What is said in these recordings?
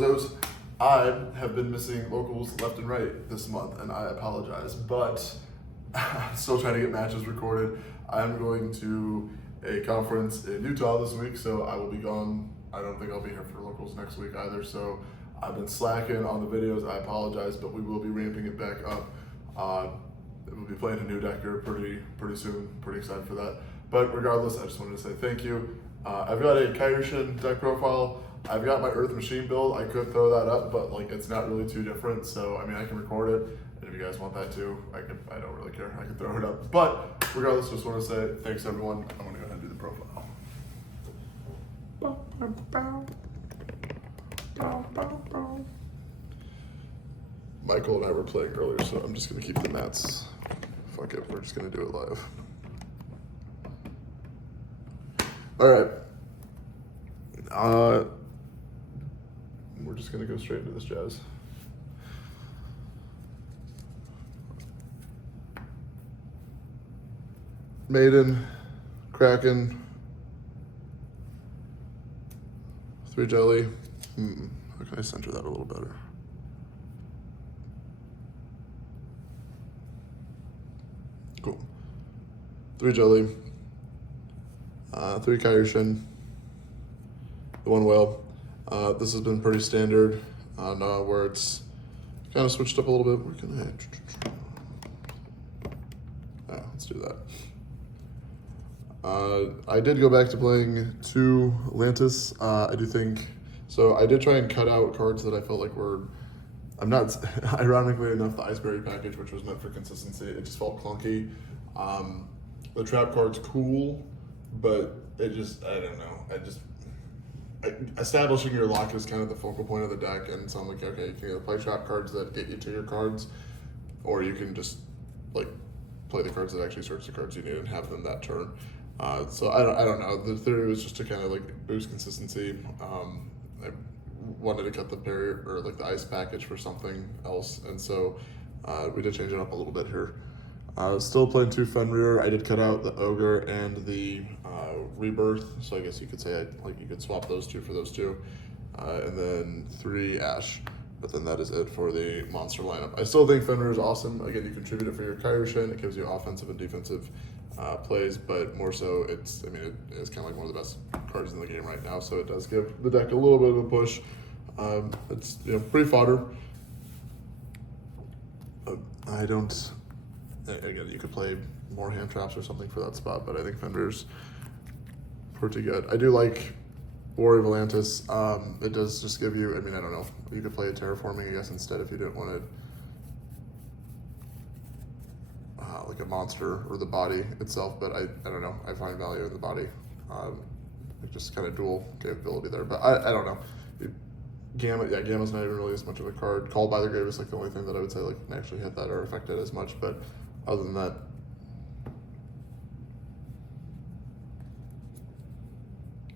bozos. I have been missing locals left and right this month, and I apologize, but I'm still trying to get matches recorded. I'm going to a conference in Utah this week, so I will be gone. I don't think I'll be here for locals next week either, so I've been slacking on the videos. I apologize, but we will be ramping it back up. We'll be playing a new deck here pretty soon. Pretty excited for that. But regardless, I just wanted to say thank you. I've got a Kairyu-Shin deck profile. I've got my Earth Machine build. I could throw that up, but like it's not really too different. So I mean, I can record it, and if you guys want that too, I don't really care. I can throw it up. But regardless, just want to say thanks everyone. I'm gonna go ahead and do the profile. Michael and I were playing earlier, so I'm just gonna keep the mats. Fuck it, we're just gonna do it live. All right. We're just gonna go straight into this jazz. Maiden, Kraken, 3 jelly. How can I center that a little better? Cool. 3 jelly, 3 Kairyu-Shin, the 1 whale. This has been pretty standard where it's kind of switched up a little bit. Where can I? Let's do that. I did go back to playing 2 Atlantis. I do think, so I did try and cut out cards that I felt like were, I'm not, ironically enough, the Iceberry package, which was meant for consistency, it just felt clunky. The trap card's cool, but it just, I don't know, establishing your lock is kind of the focal point of the deck, and so I'm like, okay, you can either play trap cards that get you to your cards, or you can just like play the cards that actually search the cards you need and have them that turn. So I don't know. The theory was just to kind of like boost consistency. I wanted to cut the barrier or like the ice package for something else, and so we did change it up a little bit here. Still playing 2 Fenrir. I did cut out the Ogre and the Rebirth, so I guess you could say you could swap those 2 for those 2, and then 3 Ash. But then that is it for the monster lineup. I still think Fenrir is awesome. Again, you contribute it for your Kairyu-Shin. It gives you offensive and defensive plays, but more so, it's kind of like one of the best cards in the game right now. So it does give the deck a little bit of a push. It's pretty fodder. Again, you could play more hand traps or something for that spot, but I think Fenrir's pretty good. I do like Warrior of Atlantis. It does just give you, I don't know, you could play a terraforming, I guess, instead if you didn't want to, like a monster or the body itself, but I don't know, I find value in the body. Just kind of dual capability there, but I don't know. Gamma's not even really as much of a card. Called by the Grave is like the only thing that I would say like can actually hit that or affect it as much, but other than that,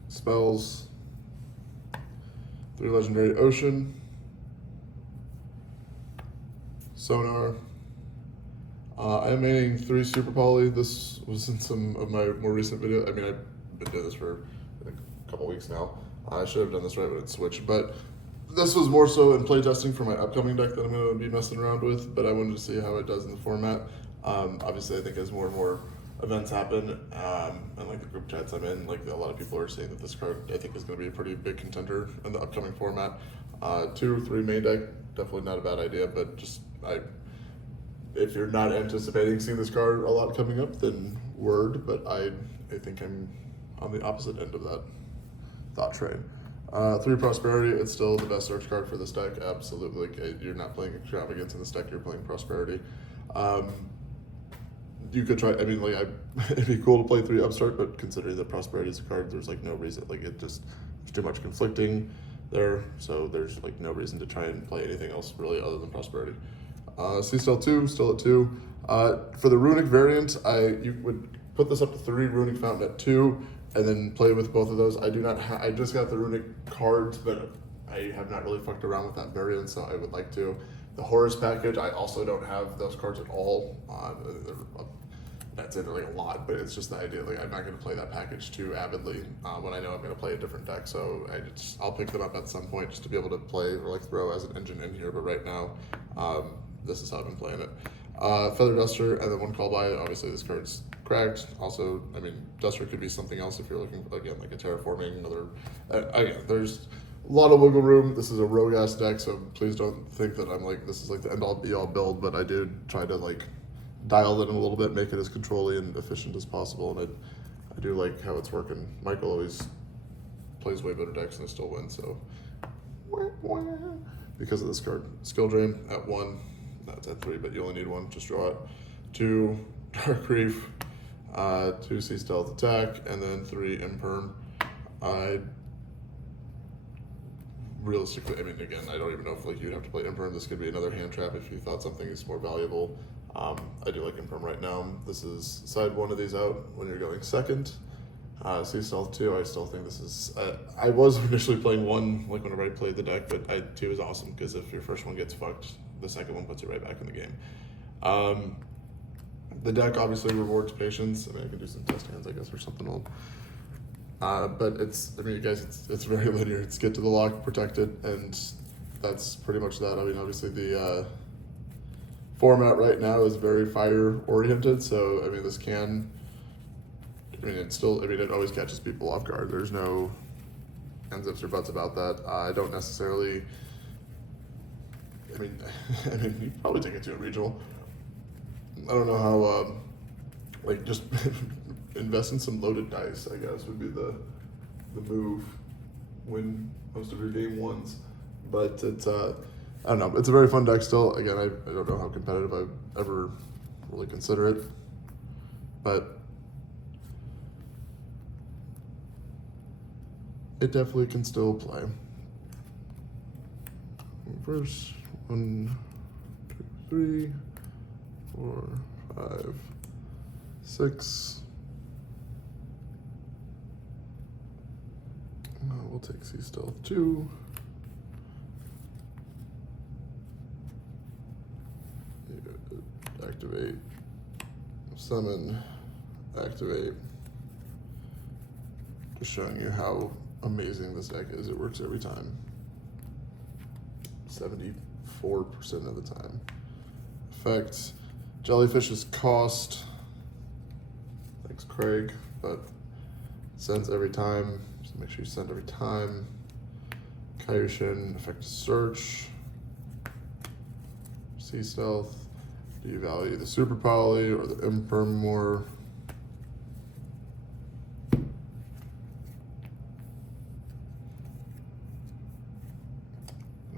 spells, 3 legendary Ocean, Sonar. I am maining 3 Super Poly. This was in some of my more recent videos. I've been doing this for I think, a couple weeks now. I should have done this right when it switched, but this was more so in playtesting for my upcoming deck that I'm going to be messing around with, but I wanted to see how it does in the format. Obviously, I think as more and more events happen, and like the group chats I'm in, like a lot of people are saying that this card I think is going to be a pretty big contender in the upcoming format. 2 or 3 main deck, definitely not a bad idea, but just if you're not anticipating seeing this card a lot coming up, then word, but I think I'm on the opposite end of that thought train. 3 Prosperity, it's still the best search card for this deck, absolutely. You're not playing Extravagance in this deck, you're playing Prosperity. You could try, it'd be cool to play 3 Upstart, but considering that Prosperity is a card, there's like no reason, there's too much conflicting there, so there's like no reason to try and play anything else really other than Prosperity. Sea Steel 2, still at 2. For the Runic variant, you would put this up to 3 Runic Fountain at 2, and then play with both of those. I do not I just got the Runic cards, but I have not really fucked around with that variant, so I would like to. The Horus package, I also don't have those cards at all. that's it, like a lot, but it's just the idea, like I'm not going to play that package too avidly when I know I'm going to play a different deck, so I'll pick them up at some point just to be able to play or like throw as an engine in here, but right now, this is how I've been playing it. Feather Duster, and then one call by, obviously this card's cracked. Also, I mean, Duster could be something else if you're looking, again, like a terraforming, another, again, there's a lot of wiggle room. This is a rogue ass deck, so please don't think that I'm like, this is like the end all be all build, but I do try to like dial it in a little bit, make it as controlly and efficient as possible, and I do like how it's working. Michael always plays way better decks and I still win, so because of this card. Skill Drain at 1, that's at 3, but you only need 1, just draw it. 2, Dark Reef, 2 Sea Stealth Attack, and then 3 Imperm. Realistically, I mean, again, I don't even know if like you'd have to play Imperm. This could be another hand trap if you thought something is more valuable. I do like Imperm right now. This is side 1 of these out when you're going second. Sea Stealth 2, I still think this is, I was initially playing 1 like whenever I played the deck, but 2 is awesome because if your first one gets fucked, the second one puts you right back in the game. The deck obviously rewards patience. I mean, I can do some test hands, I guess, or something old. But it's, I mean, you guys, it's very linear. It's get to the lock, protect it, and that's pretty much that. I mean, obviously the format right now is very fire oriented, so I mean, this can, I mean, it's still, I mean, it always catches people off guard. There's no ends, ifs, or buts about that. I don't necessarily, I mean, you probably take it to a regional. I don't know how, like, just invest in some loaded dice, I guess, would be the move. Win most of your game 1s. But it's, I don't know, it's a very fun deck still. Again, I don't know how competitive I'd ever really consider it. But it definitely can still play. First, 1, 2, 3, 4, 5, 6. We'll take Sea Stealth 2. Activate, summon, activate. Just showing you how amazing this deck is. It works every time. 74% of the time. Effect, Jellyfish's cost. Thanks, Craig, but sends every time. So make sure you send every time. Kairyu-Shin, effect search. Sea Stealth. Do you value the Super Poly or the Imperm more? I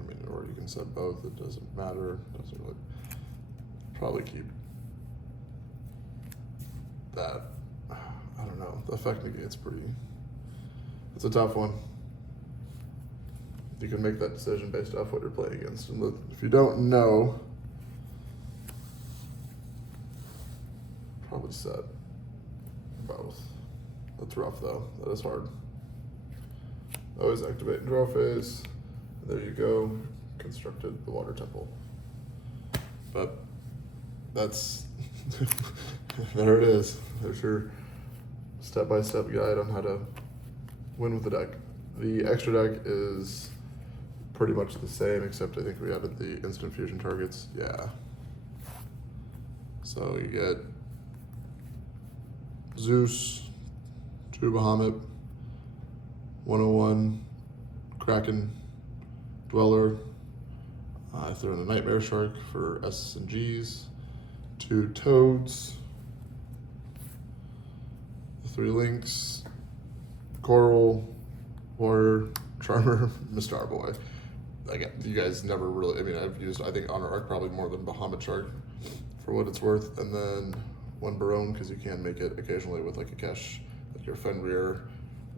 mean, or you can set both, it doesn't matter. It doesn't really, probably keep that. I don't know, the effect negate's pretty, it's a tough one. You can make that decision based off what you're playing against. And if you don't know, probably set both. That's rough though, that is hard. Always activate and draw phase. There you go, constructed the water temple. But that's, there it is. There's your step-by-step guide on how to win with the deck. The extra deck is pretty much the same, except I think we added the instant fusion targets. Yeah. So you get Zeus, 2 Bahamut, 101, Kraken, Dweller. I throw in a Nightmare Shark for S and Gs, 2 Toads, 3 Lynx, Coral, Warrior, Charmer, Mr. Boy. Again, you guys never really, I mean, I've used, I think, Honor Arc probably more than Bahamut Shark for what it's worth. And then 1 Barone, because you can make it occasionally with like a Kesh, like your Fenrir,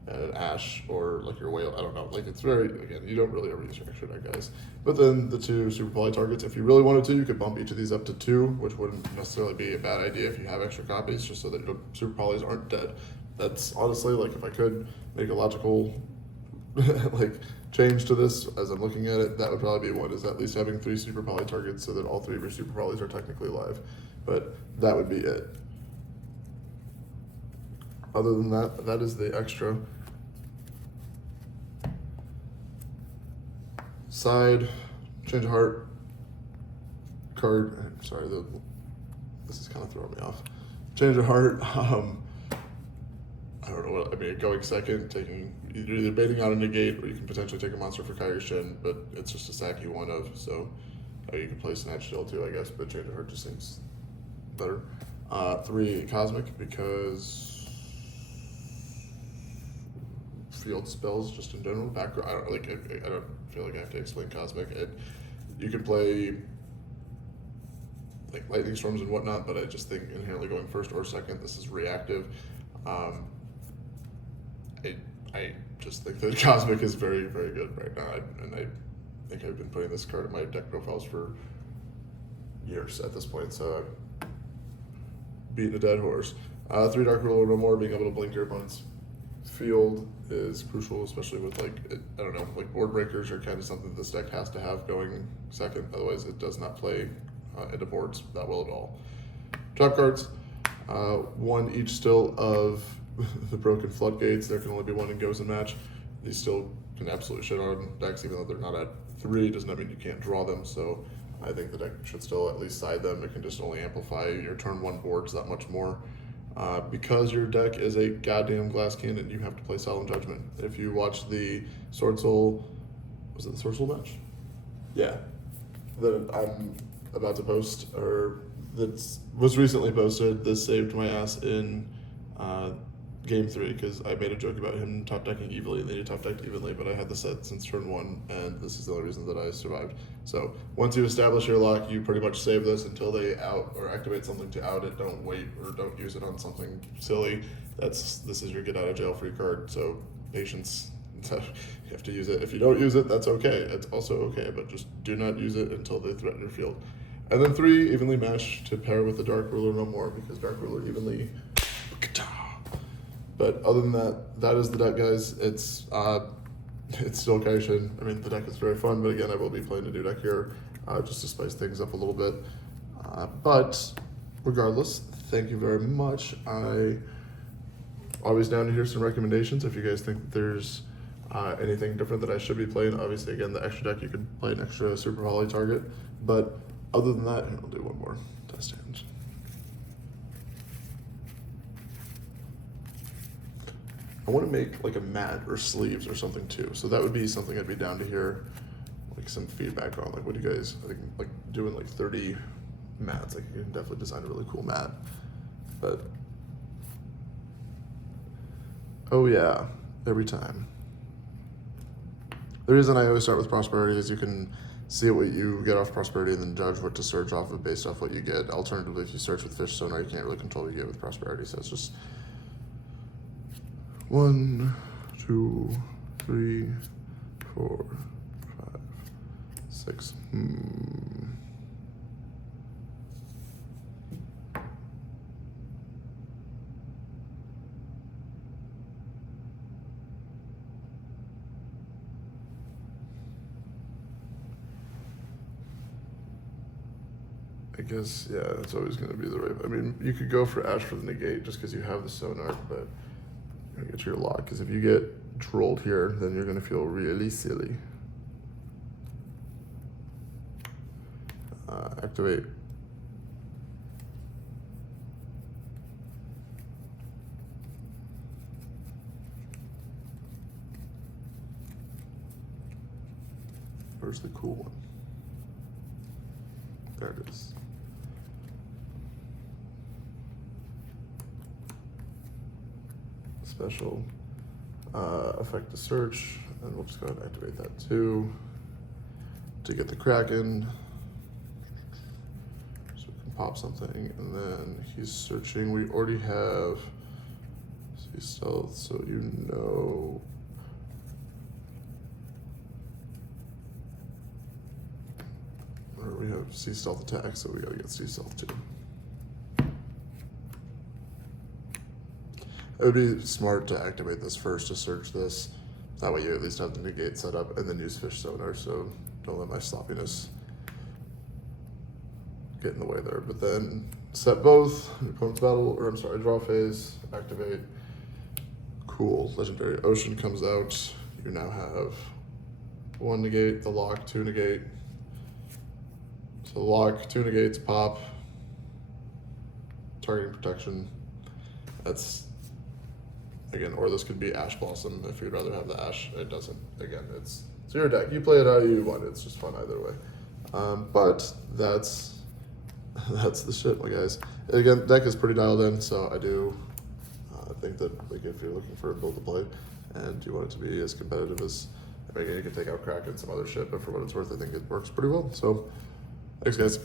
and an Ash, or like your Whale, I don't know. Like it's very, again, you don't really ever use your extra deck, guys. But then the 2 Super Poly targets, if you really wanted to, you could bump each of these up to 2, which wouldn't necessarily be a bad idea if you have extra copies, just so that your Super Polys aren't dead. That's honestly, like, if I could make a logical like change to this as I'm looking at it, that would probably be one, is at least having 3 Super Poly targets so that all 3 of your Super Polys are technically live. But that would be it. Other than that, that is the extra. Side, change of heart, card. Sorry, this is kind of throwing me off. Change of heart. I don't know what I mean. Going second, taking either baiting out a negate, or you can potentially take a monster for Kairyu-Shin, but it's just a sack you one of. So you can play Snatch still too, I guess. But change of heart just seems better. 3 cosmic because field spells just in general. Background. I don't feel like I have to explain cosmic. You can play like lightning storms and whatnot, but I just think inherently going first or second, this is reactive. I just think that cosmic is very, very good right now, and I think I've been putting this card in my deck profiles for years at this point, so I'm beating a dead horse. 3 Dark Ruler, no more, being able to blink your opponent's field is crucial, especially with I don't know, like board breakers are kind of something this deck has to have going second, otherwise it does not play into boards that well at all. Top cards, 1 each still of the Broken Floodgates. There can only be 1 in Goes and Match. These still can absolutely shit on decks, even though they're not at 3, does not mean you can't draw them, so I think the deck should still at least side them. It can just only amplify your turn 1 boards that much more. Because your deck is a goddamn glass cannon, you have to play Solemn Judgment. If you watch the Sword Soul, was it the Sword Soul match? Yeah, that I'm about to post, or that was recently posted. This saved my ass in game 3 because I made a joke about him top decking evilly, and then he top decked evenly, but I had the set since turn 1, and this is the only reason that I survived. So once you establish your lock, you pretty much save this until they out or activate something to out it. Don't wait or don't use it on something silly. This is your get out of jail free card. So patience. You have to use it. If you don't use it, that's okay. It's also okay, but just do not use it until they threaten your field. And then 3 evenly matched to pair with the Dark Ruler no more, because Dark Ruler evenly. But other than that, that is the deck, guys. It's still Kairyu-Shin. I mean, the deck is very fun, but again, I will be playing a new deck here just to spice things up a little bit. But regardless, thank you very much. I always down to hear some recommendations if you guys think that there's anything different that I should be playing. Obviously, again, the extra deck, you could play an extra Super Volley target. But other than that, I'll do one more test hand. I want to make like a mat or sleeves or something too. So that would be something I'd be down to hear like some feedback on. Like, what do you guys, I think like doing like 30 mats, like you can definitely design a really cool mat. But, oh yeah, every time. The reason I always start with Prosperity is you can see what you get off Prosperity and then judge what to search off of based off what you get. Alternatively, if you search with Fish Sonar, you can't really control what you get with Prosperity. So it's just 1, 2, 3, 4, 5, 6. I guess, yeah, it's always going to be the right. I mean, you could go for Ash for the negate just because you have the Sonar, but you're going to get your lock. Because if you get trolled here, then you're going to feel really silly. Activate. Where's the cool one? There it is. Special effect to search, and we'll just go ahead and activate that too to get the Kraken. So we can pop something, and then he's searching. We already have sea stealth, so you know. Or we have sea stealth attack, so we gotta get sea stealth too. It would be smart to activate this first to search this. That way you at least have the negate set up and then use Fish Sonar, so don't let my sloppiness get in the way there. But then set both, opponent's battle, or I'm sorry, draw phase, activate, Cool. Legendary Ocean comes out. You now have 1 negate, the lock, 2 negate. So lock, 2 negates, pop, targeting protection. That's, again, or this could be Ash Blossom if you'd rather have the Ash. It doesn't. Again, it's your deck. You play it how you want. It's just fun either way. But that's the shit, my guys. Again, deck is pretty dialed in, so I do think that like if you're looking for a build to play and you want it to be as competitive as, again, you can take out Crack and some other shit, but for what it's worth, I think it works pretty well. So, thanks, guys.